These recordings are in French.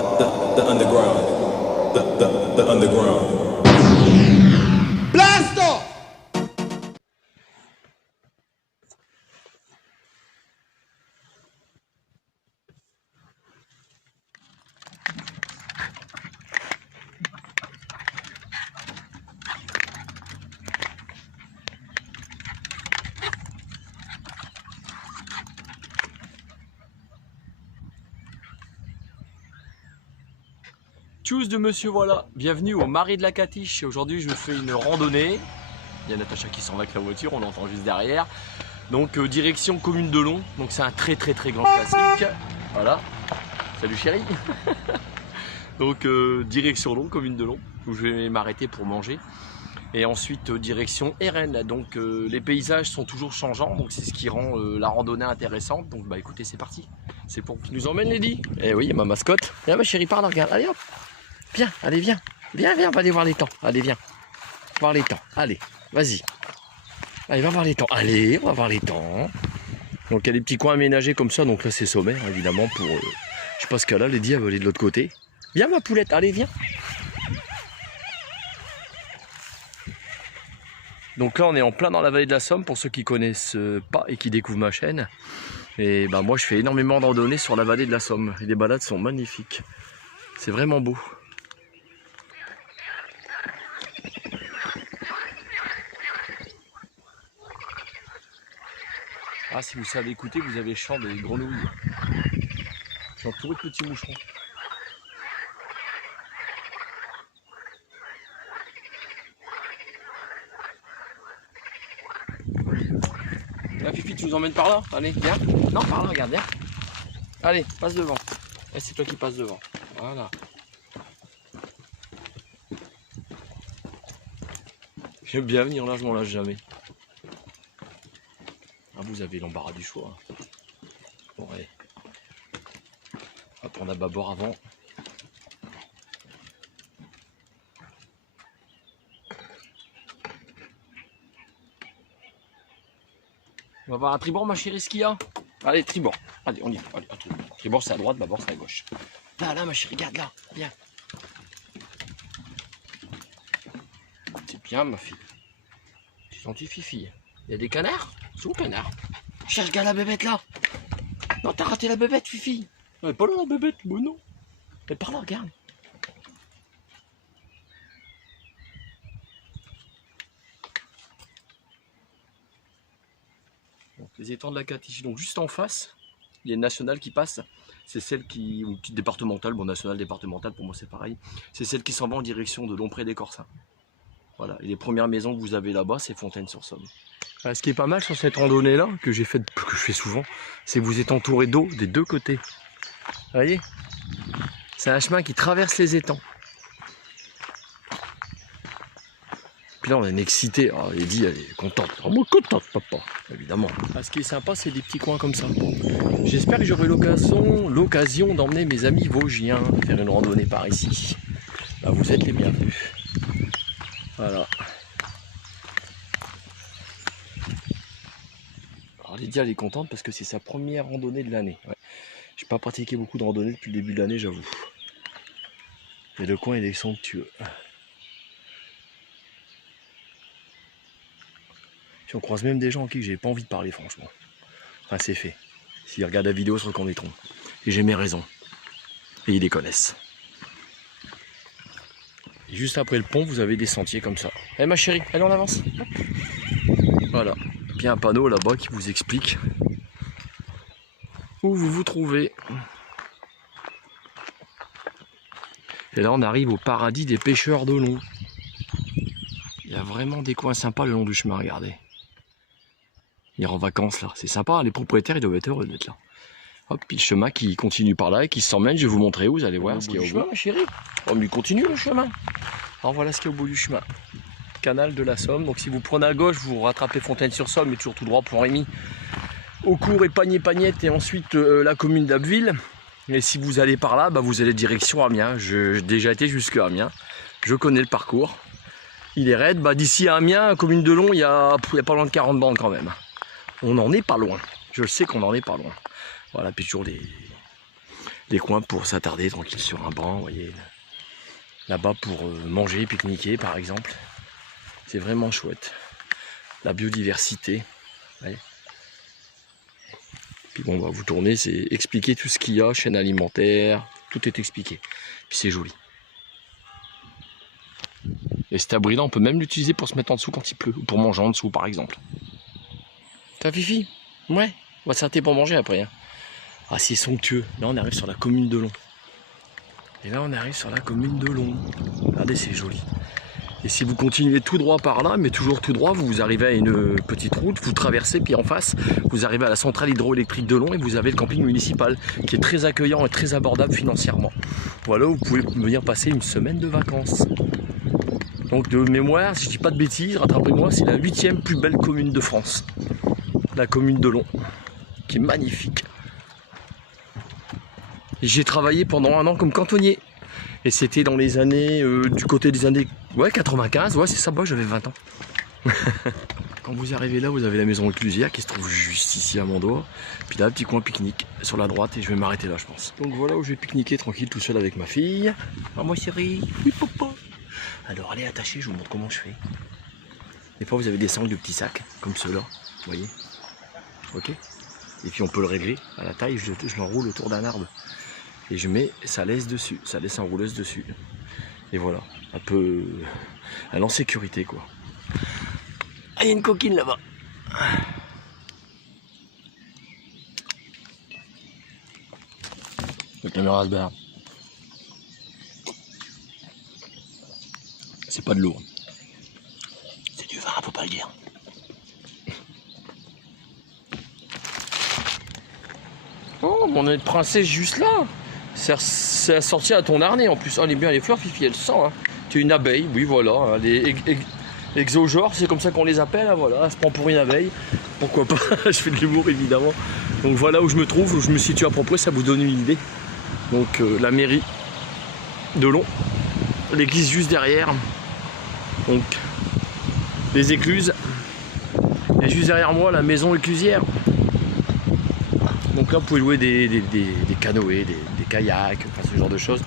the underground. The underground. Blast off! Tchuss de monsieur, voilà, bienvenue au Marais de la Catiche. Aujourd'hui je fais une randonnée. Il y a Natacha qui s'en va avec la voiture, on l'entend juste derrière. Donc direction commune de Long, donc c'est un très grand classique. Voilà, salut chérie. Donc direction Long, commune de Long, où je vais m'arrêter pour manger. Et ensuite direction RN, donc les paysages sont toujours changeants, donc c'est ce qui rend la randonnée intéressante. Donc bah écoutez, c'est parti, c'est pour qui nous emmène Lady. Eh oui, ma mascotte. Viens ma chérie, par là, regarde, allez hop. Viens, allez, viens, viens, on va aller voir les temps. Allez, viens, voir les temps. Allez, vas-y. Allez, va voir les temps. Allez, on va voir les temps. Donc, il y a des petits coins aménagés comme ça. Donc là, c'est sommaire, évidemment, pour... je sais pas ce qu'elle a, Lady, elle va aller de l'autre côté. Viens, ma poulette, allez, viens. Donc là, on est en plein dans la vallée de la Somme, pour ceux qui connaissent pas et qui découvrent ma chaîne. Et bah, moi, je fais énormément de randonnées sur la vallée de la Somme. Et les balades sont magnifiques. C'est vraiment beau. Ah, si vous savez écouter, vous avez le chant des grenouilles. Je suis entouré de petits moucherons. La Fifi, tu nous emmènes par là? Allez, viens. Non, par là, regarde, viens. Allez, passe devant. Et c'est toi qui passes devant. Voilà. J'aime bien venir là, je m'en lâche jamais. Ah, vous avez l'embarras du choix. Bon, allez. On va prendre à bâbord avant. On va voir à tribord, ma chérie, ce qu'il y a. Allez, tribord. Allez, on y va. Allez, à tribord. Tribord, c'est à droite, bâbord, c'est à gauche. Là, là, ma chérie, regarde là. Viens. C'est bien, ma fille. Tu sens-tu, Fifi? Il y a des canards? C'est où, canard? Cherche gars la bébête là. Non, t'as raté la bébête, Fifi. Elle est pas là, la bébête. Mais non. Elle est par là, regarde. Donc, les étangs de la Catiche. Donc, juste en face, il y a une nationale qui passe. C'est celle qui, ou une petite départementale, bon, nationale, départementale, pour moi c'est pareil. C'est celle qui s'en va en direction de Lompré des Corsins. Voilà, et les premières maisons que vous avez là-bas, c'est Fontaine-sur-Somme. Ce qui est pas mal sur cette randonnée-là, que je fais souvent, c'est que vous êtes entouré d'eau des deux côtés. Vous voyez? C'est un chemin qui traverse les étangs. Puis là, on est excité. Oh, Lady, elle est contente. Oh, moi, contente, papa, évidemment. Ce qui est sympa, c'est des petits coins comme ça. J'espère que j'aurai l'occasion d'emmener mes amis vosgiens faire une randonnée par ici. Là, vous êtes les bienvenus. Voilà. Alors Lydia, elle est contente parce que c'est sa première randonnée de l'année. Ouais. J'ai pas pratiqué beaucoup de randonnées depuis le début de l'année, j'avoue. Mais le coin, il est somptueux. Puis on croise même des gens en qui j'ai pas envie de parler, franchement. Enfin, c'est fait. S'ils regardent la vidéo, ils se reconnaîtront. Et j'ai mes raisons. Et ils les connaissent. Et juste après le pont, vous avez des sentiers comme ça. Eh ma chérie, allez on avance. Voilà. Puis il y a un panneau là-bas qui vous explique où vous vous trouvez. Et là on arrive au paradis des pêcheurs de Long. Il y a vraiment des coins sympas le long du chemin, regardez. Il est en vacances là, c'est sympa, les propriétaires ils doivent être heureux d'être là. Hop, puis le chemin qui continue par là et qui s'emmène, je vais vous montrer où, vous allez voir ce qu'il y a au bout. Ma chérie. Oh mais il continue le chemin. Alors voilà ce qu'il y a au bout du chemin. Canal de la Somme, donc si vous prenez à gauche, vous rattrapez Fontaine-sur-Somme et toujours tout droit pour Rémy. Au cours et Panier-Pagnette et ensuite la commune d'Abbeville. Et si vous allez par là, bah, vous allez direction Amiens. J'ai déjà été jusqu'à Amiens, je connais le parcours. Il est raide, bah, d'ici à Amiens, commune de Long, il y a pas loin de 40 bandes quand même. On n'en est pas loin, je sais qu'on n'en est pas loin. Voilà, puis toujours des coins pour s'attarder tranquille sur un banc, vous voyez. Là-bas pour manger, pique-niquer par exemple. C'est vraiment chouette. La biodiversité. Ouais. Puis bon, bah, vous tournez, c'est expliquer tout ce qu'il y a, chaîne alimentaire, tout est expliqué. Puis c'est joli. Et cet abri-là, on peut même l'utiliser pour se mettre en dessous quand il pleut, ou pour manger en dessous par exemple. T'as Fifi? Ouais, on va s'arrêter pour manger après. Hein. Ah, c'est somptueux. Là, on arrive sur la commune de Long. Et là, on arrive sur la commune de Long. Regardez, c'est joli. Et si vous continuez tout droit par là, mais toujours tout droit, vous arrivez à une petite route, vous traversez, puis en face, vous arrivez à la centrale hydroélectrique de Long et vous avez le camping municipal qui est très accueillant et très abordable financièrement. Voilà, vous pouvez venir passer une semaine de vacances. Donc de mémoire, si je dis pas de bêtises, rattrapez-moi, c'est la 8e plus belle commune de France. La commune de Long, qui est magnifique. J'ai travaillé pendant 1 an comme cantonnier. Et c'était dans les années, du côté des années 95, ouais c'est ça, j'avais 20 ans. Quand vous arrivez là, vous avez la maison éclusière qui se trouve juste ici à mon doigt. Puis là, petit coin pique-nique sur la droite et je vais m'arrêter là je pense. Donc voilà où je vais pique-niquer tranquille tout seul avec ma fille. Ah moi chérie, oui papa. Alors allez attacher, je vous montre comment je fais. Des fois vous avez des sangles de petits sacs, comme ceux-là, vous voyez. Ok. Et puis on peut le régler à la taille, je l'enroule autour d'un arbre. Et je mets sa laisse dessus, sa laisse enrouleuse dessus. Et voilà, un peu en sécurité quoi. Ah, il y a une coquine là-bas. La caméra se barre. C'est pas de l'eau. C'est du vin, faut pas le dire. Oh, mon nez de princesse juste là. C'est assorti à ton harnais en plus. Oh, elle est bien les fleurs, Fifi, elle sent. Hein. Tu es une abeille, oui, voilà. Les exogenres, c'est comme ça qu'on les appelle. Hein, voilà, elle se prend pour une abeille. Pourquoi pas. Je fais de l'humour évidemment. Donc voilà où je me trouve, où je me situe à peu près, ça vous donne une idée. Donc la mairie de Long, l'église juste derrière. Donc les écluses. Et juste derrière moi, la maison éclusière. Donc là, vous pouvez louer des canoës, des kayaks, enfin, ce genre de choses.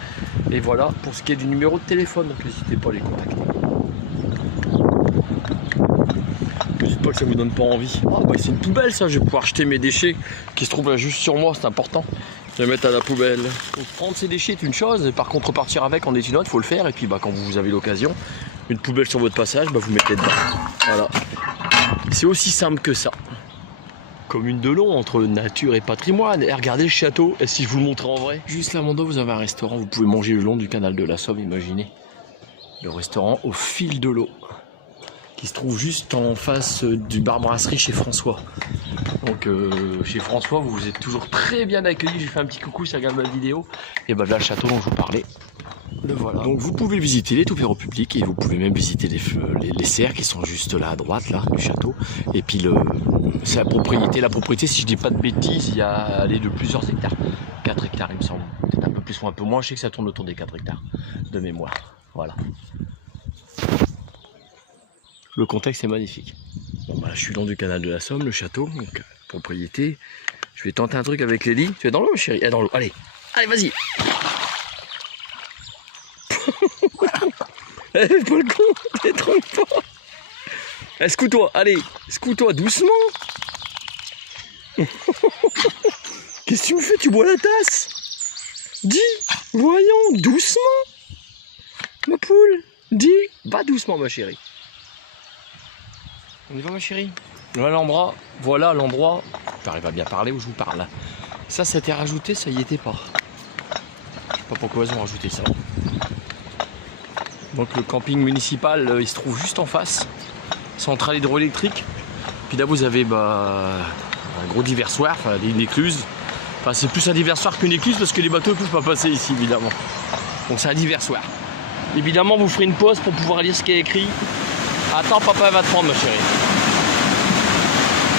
Et voilà, pour ce qui est du numéro de téléphone, donc n'hésitez pas à les contacter. Ne dites pas que ça vous donne pas envie. Ah bah c'est une poubelle ça, je vais pouvoir jeter mes déchets qui se trouvent là juste sur moi, c'est important. Je vais les mettre à la poubelle. Donc prendre ses déchets est une chose, et par contre repartir avec en est une autre, il faut le faire. Et puis bah, quand vous avez l'occasion, une poubelle sur votre passage, bah, vous mettez dedans. Voilà. C'est aussi simple que ça. Commune de Long, entre nature et patrimoine. Et regardez le château, et si je vous le montre en vrai. Juste là, mon dos, vous avez un restaurant, vous pouvez manger le long du canal de la Somme, imaginez. Le restaurant au fil de l'eau, qui se trouve juste en face du bar-brasserie chez François. Donc chez François, vous êtes toujours très bien accueillis. J'ai fait un petit coucou, ça regarde ma vidéo. Et ben là, le château dont je vous parlais. Le voilà. Donc vous pouvez visiter, il est ouvert au public et vous pouvez même visiter les serres qui sont juste là à droite là du château. Et puis c'est la propriété. La propriété, si je dis pas de bêtises, il y a allé de plusieurs hectares. 4 hectares il me semble. Peut-être un peu plus ou un peu moins, je sais que ça tourne autour des 4 hectares de mémoire. Voilà. Le contexte est magnifique. Bon bah là, je suis dans du canal de la Somme, le château, donc propriété. Je vais tenter un truc avec Lélie. Tu es dans l'eau chérie? Dans l'eau, allez. Allez vas-y. Pas le con, détrompe-toi. Secoue-toi, allez, secoue-toi doucement. Qu'est-ce que tu me fais? Tu bois la tasse? Dis, voyons, doucement. Ma poule, dis, va doucement ma chérie. On y va ma chérie? Voilà l'endroit, j'arrive à bien parler où je vous parle. Ça c'était rajouté, ça y était pas. Je sais pas pourquoi ils ont rajouté ça. Donc le camping municipal, il se trouve juste en face, centrale hydroélectrique. Puis là vous avez un gros diversoir, enfin une écluse. Enfin c'est plus un diversoir qu'une écluse parce que les bateaux ne peuvent pas passer ici évidemment. Donc c'est un diversoir. Évidemment vous ferez une pause pour pouvoir lire ce qui est écrit. Attends, papa va te prendre ma chérie.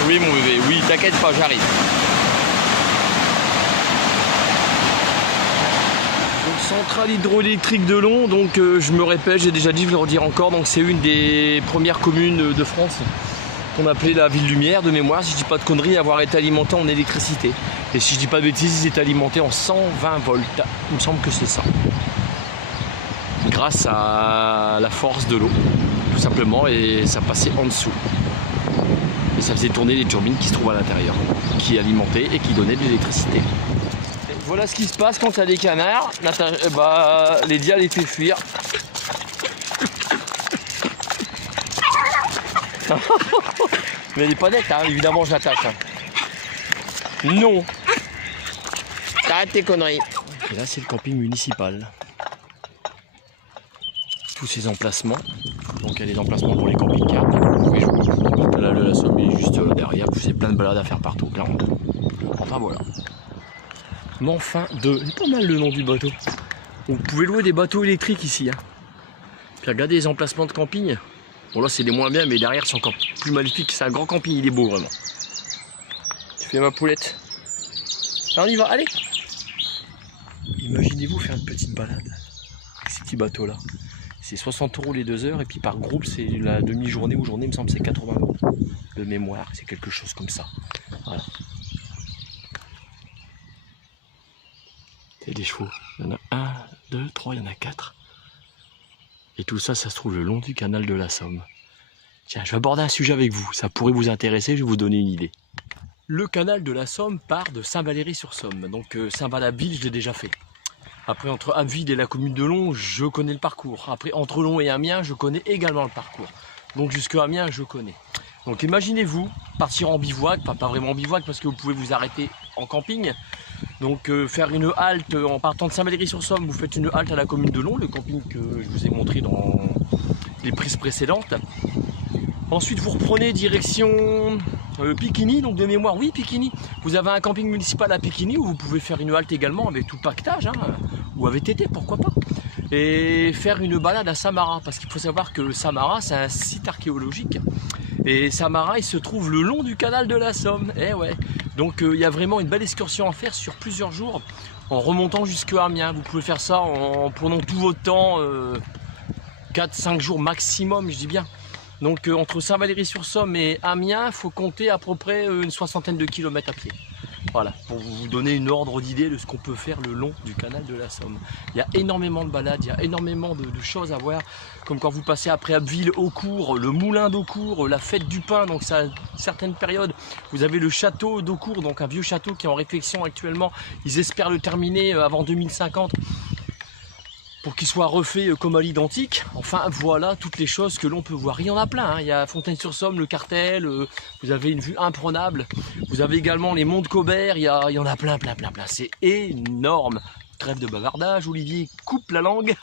Oui mon bébé, oui t'inquiète pas, j'arrive. Centrale hydroélectrique de Long, donc je me répète, j'ai déjà dit, je vais le redire encore, donc c'est une des premières communes de France. qu'on appelait la ville lumière de mémoire, si je dis pas de conneries, avoir été alimenté en électricité. Et si je dis pas de bêtises, ils étaient alimentés en 120 volts. Il me semble que c'est ça. Grâce à la force de l'eau, tout simplement, et ça passait en dessous. Et ça faisait tourner les turbines qui se trouvent à l'intérieur, qui alimentaient et qui donnaient de l'électricité. Voilà ce qui se passe quand il y a des canards. Lydia les fait fuir. Mais elle est pas nette, hein. Évidemment je l'attache. Hein. Non. Arrête tes conneries. Et là c'est le camping municipal. Tous ces emplacements. Donc il y a des emplacements pour les camping-cars. Oui, le canal de la Somme est juste là derrière. Vous avez plein de balades à faire partout, clairement. Enfin voilà. Mais enfin, c'est pas mal le nom du bateau. Vous pouvez louer des bateaux électriques ici. Hein. Puis regardez les emplacements de camping. Bon là c'est les moins bien, mais derrière c'est encore plus magnifique. C'est un grand camping, il est beau vraiment. Tu fais ma poulette. Alors on y va, allez. Imaginez-vous faire une petite balade avec ces petits bateaux là. C'est 60 € les 2 heures et puis par groupe c'est la demi-journée ou journée, il me semble c'est 80 € de mémoire. C'est quelque chose comme ça. Voilà. Et des chevaux. Il y en a 1, 2, 3, il y en a 4. Et tout ça, ça se trouve le long du canal de la Somme. Tiens, je vais aborder un sujet avec vous. Ça pourrait vous intéresser, je vais vous donner une idée. Le canal de la Somme part de Saint-Valery-sur-Somme. Donc Saint-Valabille, je l'ai déjà fait. Après, entre Abbeville et la commune de Long, je connais le parcours. Après, entre Long et Amiens, je connais également le parcours. Donc jusqu'à Amiens, je connais. Donc imaginez-vous partir en bivouac, pas vraiment en bivouac parce que vous pouvez vous arrêter en camping. Donc faire une halte en partant de Saint-Valery-sur-Somme, vous faites une halte à la commune de Long, le camping que je vous ai montré dans les prises précédentes. Ensuite vous reprenez direction Piquigny, donc de mémoire, oui Piquigny. Vous avez un camping municipal à Piquigny où vous pouvez faire une halte également avec tout pactage, hein, ou avec TT, pourquoi pas. Et faire une balade à Samara, parce qu'il faut savoir que Samara c'est un site archéologique. Et Samara il se trouve le long du canal de la Somme, eh ouais. Donc il y a vraiment une belle excursion à faire sur plusieurs jours en remontant jusqu'à Amiens. Vous pouvez faire ça en prenant tout votre temps, 4-5 jours maximum, je dis bien. Donc entre Saint-Valery-sur-Somme et Amiens, il faut compter à peu près une 60aine de kilomètres à pied. Voilà, pour vous donner une ordre d'idée de ce qu'on peut faire le long du canal de la Somme. Il y a énormément de balades, il y a énormément de choses à voir. Comme quand vous passez après Abbeville, Eaucourt, le moulin d'Eaucourt, la fête du pain, donc ça a certaines périodes. Vous avez le château d'Eaucourt, donc un vieux château qui est en réflexion actuellement. Ils espèrent le terminer avant 2050. Pour qu'il soit refait comme à l'identique. Enfin voilà toutes les choses que l'on peut voir. Il y en a plein, hein. Il y a Fontaine-sur-Somme, le Cartel, vous avez une vue imprenable. Vous avez également les monts de Cobert, il y en a plein. C'est énorme. Trêve de bavardage, Olivier coupe la langue.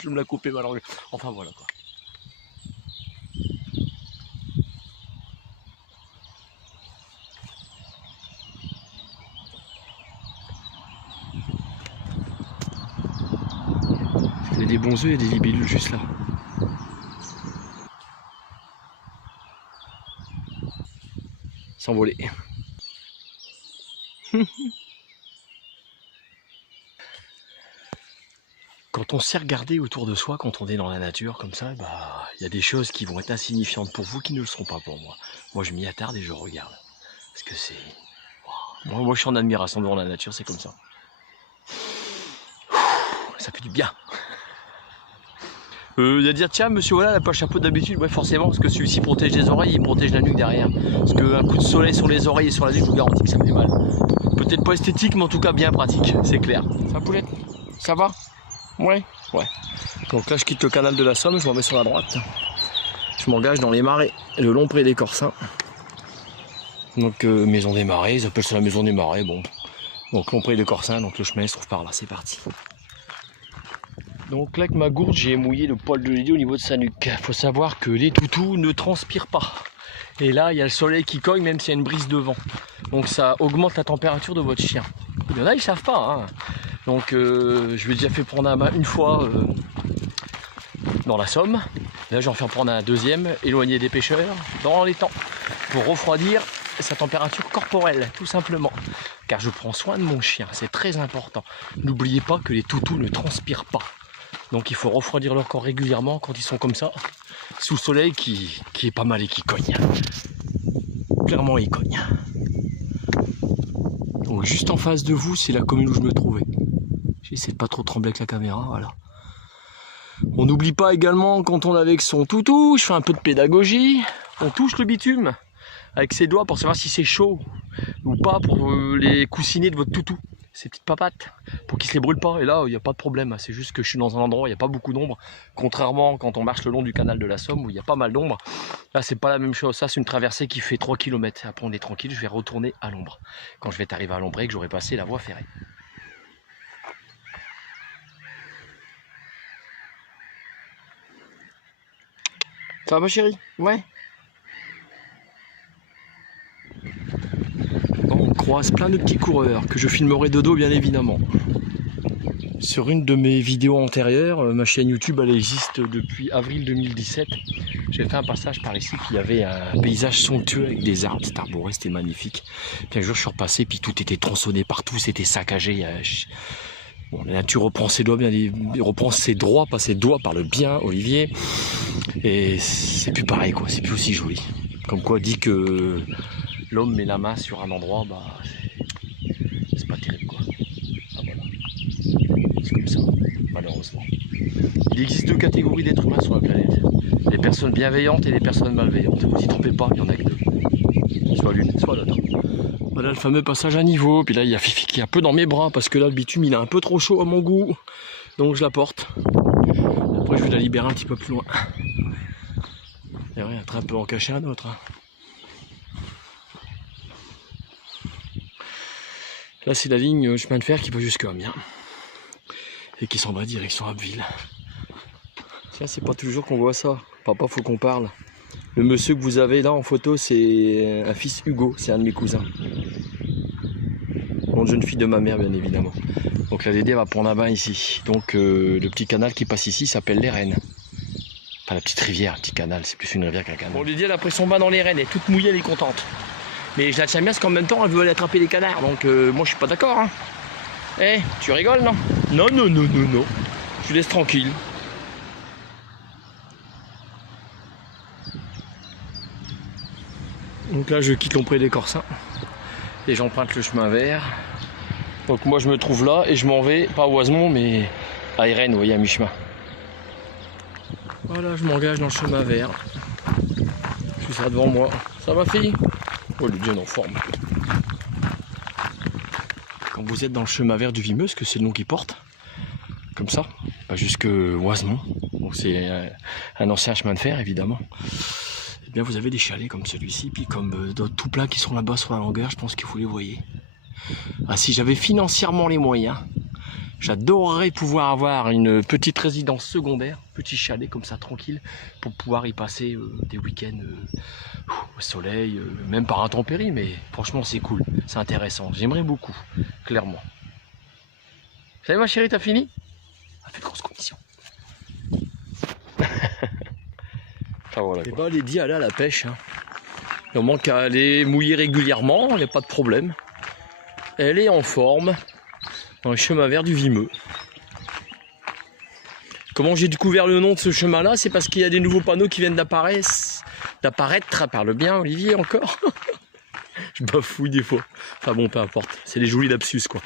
Je me la couper ma langue. Enfin voilà quoi. Il y a des bons œufs et des libellules juste là. S'envoler. Quand on sait regarder autour de soi, quand on est dans la nature comme ça, il y a des choses qui vont être insignifiantes pour vous qui ne le seront pas pour moi. Moi je m'y attarde et je regarde. Parce que c'est... Moi je suis en admiration devant la nature, c'est comme ça. Ça fait du bien. Il a dire tiens monsieur voilà n'a pas le chapeau d'habitude, ouais forcément parce que celui-ci protège les oreilles, il protège la nuque derrière. Parce qu'un coup de soleil sur les oreilles et sur la nuque, je vous garantis que ça fait mal. Peut-être pas esthétique mais en tout cas bien pratique, c'est clair. Ça poulette, ça va? Ouais. Donc là je quitte le canal de la Somme, je m'en mets sur la droite. Je m'engage dans les marais, le long près des Corsins. Donc maison des marais, ils appellent ça la maison des marais, bon. Donc long près des Corsins, donc le chemin se trouve par là, c'est parti. Donc là avec ma gourde j'ai mouillé le poil de Lydie au niveau de sa nuque. Il faut savoir que les toutous ne transpirent pas. Et là il y a le soleil qui cogne même s'il y a une brise de vent. Donc ça augmente la température de votre chien. Il y en a ils savent pas. Hein. Donc je lui ai déjà fait prendre un bain une fois dans la Somme. Là j'en fais prendre un deuxième, éloigné des pêcheurs, dans les temps. Pour refroidir sa température corporelle tout simplement. Car je prends soin de mon chien, c'est très important. N'oubliez pas que les toutous ne transpirent pas. Donc il faut refroidir leur corps régulièrement quand ils sont comme ça, sous le soleil qui est pas mal et qui cogne. clairement il cogne. Donc juste en face de vous, c'est la commune où je me trouvais. J'essaie de pas trop trembler avec la caméra, voilà. On n'oublie pas également quand on est avec son toutou, je fais un peu de pédagogie, on touche le bitume avec ses doigts pour savoir si c'est chaud ou pas pour les coussinets de votre toutou, ces petites papates, pour qu'ils se les brûlent pas. Et là, il n'y a pas de problème, c'est juste que je suis dans un endroit où il n'y a pas beaucoup d'ombre, contrairement quand on marche le long du canal de la Somme où il y a pas mal d'ombre. Là, c'est pas la même chose, ça c'est une traversée qui fait 3 km. Après on est tranquille, je vais retourner à l'ombre quand je vais arriver à l'ombre et que j'aurai passé la voie ferrée. Ça va ma chérie? Ouais. On croise plein de petits coureurs que je filmerai de dos bien évidemment. Sur une de mes vidéos antérieures, ma chaîne YouTube elle existe depuis avril 2017. J'ai fait un passage par ici, puis il y avait un paysage somptueux avec des arbres, c'était arboré, c'était magnifique. Puis un jour je suis repassé, puis tout était tronçonné partout, c'était saccagé. Bon, la nature reprend ses doigts, reprend ses droits, pas ses doigts, parle bien, Olivier. Et c'est plus pareil, quoi. C'est plus aussi joli. Comme quoi, dit que l'homme met la main sur un endroit, bah, c'est pas terrible, quoi. Ah, voilà. C'est comme ça, malheureusement. Il existe 2 catégories d'êtres humains sur la planète. Les personnes bienveillantes et les personnes malveillantes. Vous y trompez pas, il y en a que 2. Soit l'une, soit l'autre. Voilà le fameux passage à niveau, puis là il y a Fifi qui est un peu dans mes bras parce que là le bitume il est un peu trop chaud à mon goût, donc je la porte. Après je vais la libérer un petit peu plus loin. Et ouais, un train peut en cacher un autre. Hein. Là c'est la ligne chemin de fer qui va jusqu'à Amiens et qui s'en va direction Abbeville. Tiens, c'est pas toujours qu'on voit ça. Papa, faut qu'on parle. Le monsieur que vous avez là en photo, c'est un fils Hugo, c'est un de mes cousins. Bon, jeune fille de ma mère, bien évidemment. Donc la Dédé va prendre un bain ici. Donc le petit canal qui passe ici s'appelle les Rennes. Enfin la petite rivière, un petit canal, c'est plus une rivière qu'un canal. Bon, Lydia elle a pris son bain dans les Rennes, elle est toute mouillée, elle est contente. Mais je la tiens bien parce qu'en même temps elle veut aller attraper les canards. Donc moi je suis pas d'accord. Hein. Eh, tu rigoles non? Non, non, non, non, non. Je laisse tranquille. Donc là je quitte l'Ompré des Corsins et j'emprunte le chemin vert. Donc moi je me trouve là et je m'en vais, pas à Oisemont mais à Rennes, vous voyez, à mi-chemin. Voilà, je m'engage dans le chemin vert. Je suis ça devant moi. Ça va fille? Oh, elle est bien en forme. Quand vous êtes dans le chemin vert du Vimeux, que c'est le nom qu'il porte, comme ça, pas jusque Oisemont. Donc c'est un ancien chemin de fer évidemment. Bien, vous avez des chalets comme celui-ci, puis comme d'autres tout plein qui sont là-bas sur la longueur, je pense que vous les voyez. Ah, si j'avais financièrement les moyens, j'adorerais pouvoir avoir une petite résidence secondaire, petit chalet comme ça tranquille, pour pouvoir y passer des week-ends au soleil, même par intempéries, mais franchement c'est cool, c'est intéressant, j'aimerais beaucoup, clairement. Salut ma chérie, t'as fini? Ça fait grosse commission. Ah, voilà, et bah Lady elle est à la pêche. Hein. Il manque qu'à aller mouiller régulièrement, il n'y a pas de problème. Elle est en forme dans le chemin vert du Vimeux. Comment j'ai découvert le nom de ce chemin là? C'est parce qu'il y a des nouveaux panneaux qui viennent d'apparaître. Parle bien Olivier encore. Je bafouille des fois. Enfin bon, peu importe, c'est des jolis lapsus quoi.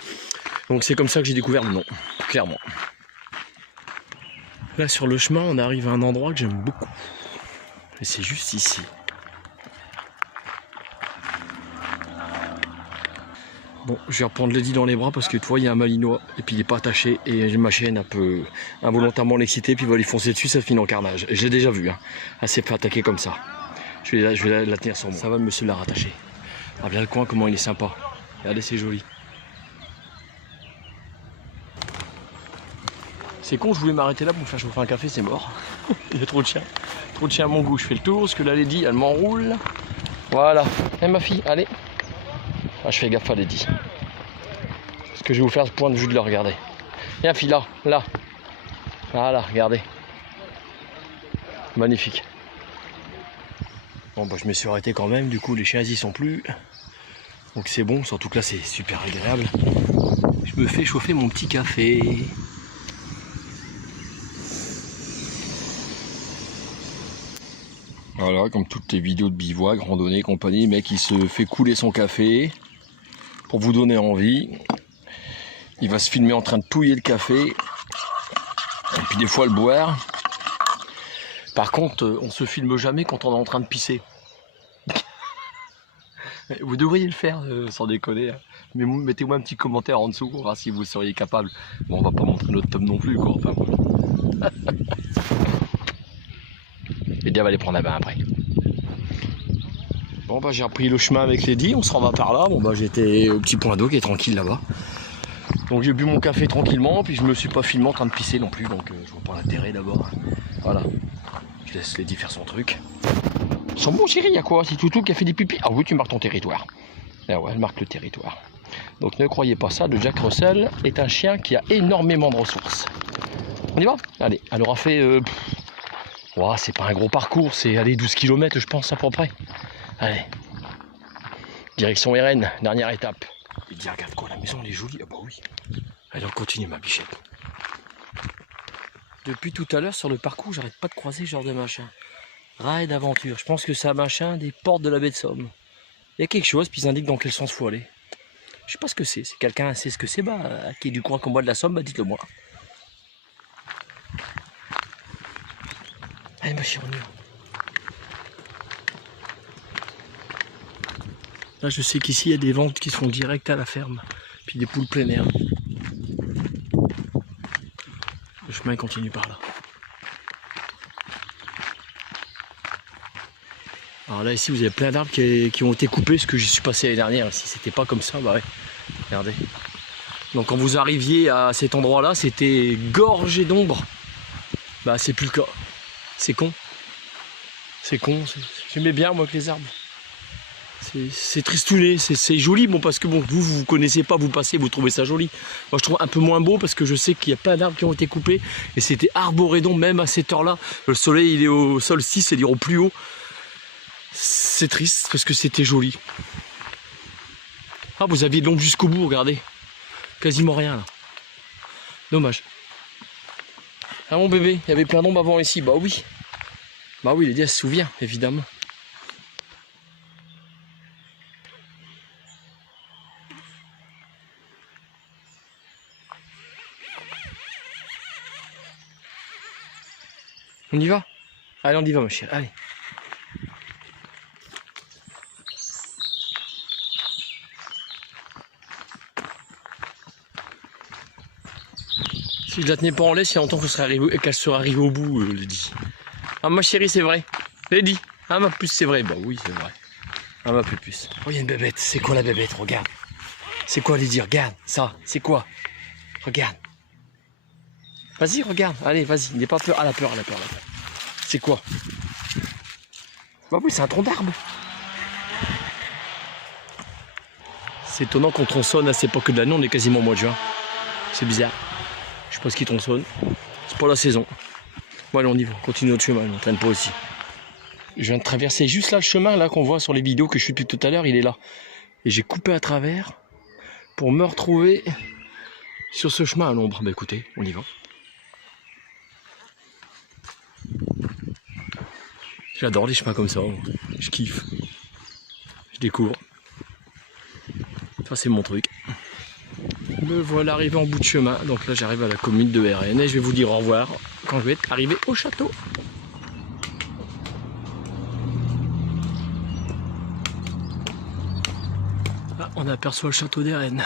Donc c'est comme ça que j'ai découvert le nom, clairement. Là sur le chemin on arrive à un endroit que j'aime beaucoup. Et c'est juste ici. Bon, je vais reprendre Lady dans les bras parce que tu vois, il y a un malinois et puis il n'est pas attaché et ma chaîne un peu involontairement l'exciter puis il va lui foncer dessus, ça finit en carnage. Je l'ai déjà vu, hein. Elle s'est fait attaquer comme ça. Je vais la tenir sur moi. Ça va, le monsieur l'a rattaché. Ah bien le coin, comment il est sympa. Regardez, c'est joli. C'est con, je voulais m'arrêter là pour me faire chauffer un café, c'est mort. Il y a trop de chiens. Trop de chiens à mon goût. Je fais le tour, parce que la Lady, elle m'enroule. Voilà. Eh ma fille, allez. Ah, je fais gaffe à Lady. Parce que je vais vous faire ce point de vue de le regarder. Viens fille, là, là. Voilà, regardez. Magnifique. Bon bah je me suis arrêté quand même, du coup les chiens y sont plus. Donc c'est bon, surtout que là c'est super agréable. Je me fais chauffer mon petit café. Voilà, comme toutes les vidéos de bivouac, randonnée, compagnie, le mec il se fait couler son café pour vous donner envie. Il va se filmer en train de touiller le café et puis des fois le boire. Par contre, on se filme jamais quand on est en train de pisser. Vous devriez le faire, sans déconner. Mais mettez-moi un petit commentaire en dessous pour voir si vous seriez capable. Bon, on va pas montrer notre tome non plus, quoi. Enfin, voilà. Et Dia va aller prendre un bain après. Bon, bah j'ai repris le chemin avec Lady, on se rend par là. Bon, bah j'étais au petit point d'eau qui est tranquille là-bas. Donc j'ai bu mon café tranquillement, puis je me suis pas filmé en train de pisser non plus, donc je vois pas l'intérêt d'abord. Voilà. Je laisse Lady faire son truc. Sans bon chéri, il y a quoi? C'est Toutou qui a fait des pipis? Ah oui, tu marques ton territoire. Ah ouais, elle marque le territoire. Donc ne croyez pas ça, le Jack Russell est un chien qui a énormément de ressources. On y va? Allez, elle aura fait... Wow, c'est pas un gros parcours, c'est aller 12 km je pense à peu près. Allez. Direction RN, dernière étape. Il dit regarde quoi, la maison elle est jolie. Ah bah oui. Allez, on continue ma bichette. Depuis tout à l'heure sur le parcours, j'arrête pas de croiser ce genre de machin. Ride aventure, je pense que c'est un machin des portes de la baie de Somme. Il y a quelque chose, puis ils indiquent dans quel sens faut aller. Je sais pas ce que c'est, si quelqu'un sait ce que c'est, bah, qui est du coin comme moi de la Somme, bah dites-le moi. Allez ma chérie, on y va. Là je sais qu'ici il y a des ventes qui sont directes à la ferme, puis des poules plein air. Le chemin continue par là. Alors là ici vous avez plein d'arbres qui ont été coupés, parce que j'y suis passé l'année dernière. Si c'était pas comme ça, bah ouais, regardez. Donc quand vous arriviez à cet endroit là, c'était gorgé d'ombre. Bah c'est plus le cas. C'est con. C'est con. J'aimais bien moi que les arbres. C'est tristouné, c'est joli, bon parce que bon, vous connaissez pas, vous passez, vous trouvez ça joli. Moi je trouve un peu moins beau parce que je sais qu'il y a plein d'arbres qui ont été coupés et c'était arborédon même à cette heure-là. Le soleil il est au solstice, c'est-à-dire au plus haut. C'est triste parce que c'était joli. Ah, vous aviez de l'ombre jusqu'au bout, regardez. Quasiment rien là. Dommage. Ah mon bébé, il y avait plein d'ombre avant ici, bah oui. Bah oui, Lydia se souvient, évidemment. On y va? Allez, on y va ma chérie, allez. Si je la tenais pas en laisse, il y a longtemps qu'elle serait arrivée au bout, Lady. Ah ma chérie, c'est vrai. Lady, ah ma puce, c'est vrai. Bah oui, c'est vrai. Ah ma puce. Oh, il y a une bébête. C'est quoi la bébête? Regarde. C'est quoi, Lady? Regarde. Ça, c'est quoi? Regarde. Vas-y, regarde. Allez, vas-y. N'aie pas peur. Ah, la peur. C'est quoi? Bah oui, c'est un tronc d'arbre. C'est étonnant qu'on tronçonne à cette époque de l'année. On est quasiment au mois de juin. C'est bizarre. Je sais pas ce qui tronçonne. C'est pas la saison. Bon, allez, on y va. On continue notre chemin. On n'entraîne pas aussi. Je viens de traverser juste là le chemin là qu'on voit sur les vidéos que je suis depuis tout à l'heure. Il est là. Et j'ai coupé à travers pour me retrouver sur ce chemin à l'ombre. Bah écoutez, on y va. J'adore les chemins comme ça. Je kiffe. Je découvre. Ça c'est mon truc. Me voilà arrivé en bout de chemin. Donc là j'arrive à la commune de RN et je vais vous dire au revoir quand je vais être arrivé au château. Là on aperçoit le château d'RN.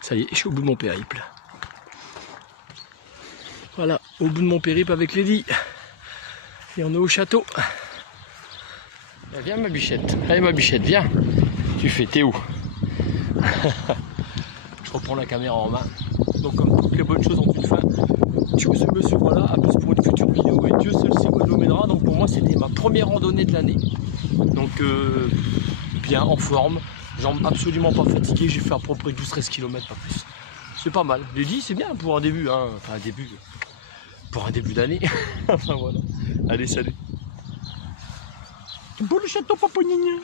Ça y est, je suis au bout de mon périple. Voilà, au bout de mon périple avec Lady. Et on est au château. Viens ma bichette. Allez ma bichette, viens. Tu fais, t'es où? Je reprends la caméra en main. Donc comme toutes les bonnes choses en toute fin, Choose Monsieur Voilà, à plus pour une future vidéo. Et Dieu seul sait quoi nous mènera. Donc pour moi c'était ma première randonnée de l'année. Donc bien en forme. Jambes absolument pas fatiguées. J'ai fait à peu près 12-13 km, pas plus. C'est pas mal. J'ai dit c'est bien pour un début. Hein. Enfin un début. Pour un début d'année. Enfin voilà. Allez, salut. Bon le château, papa Nina.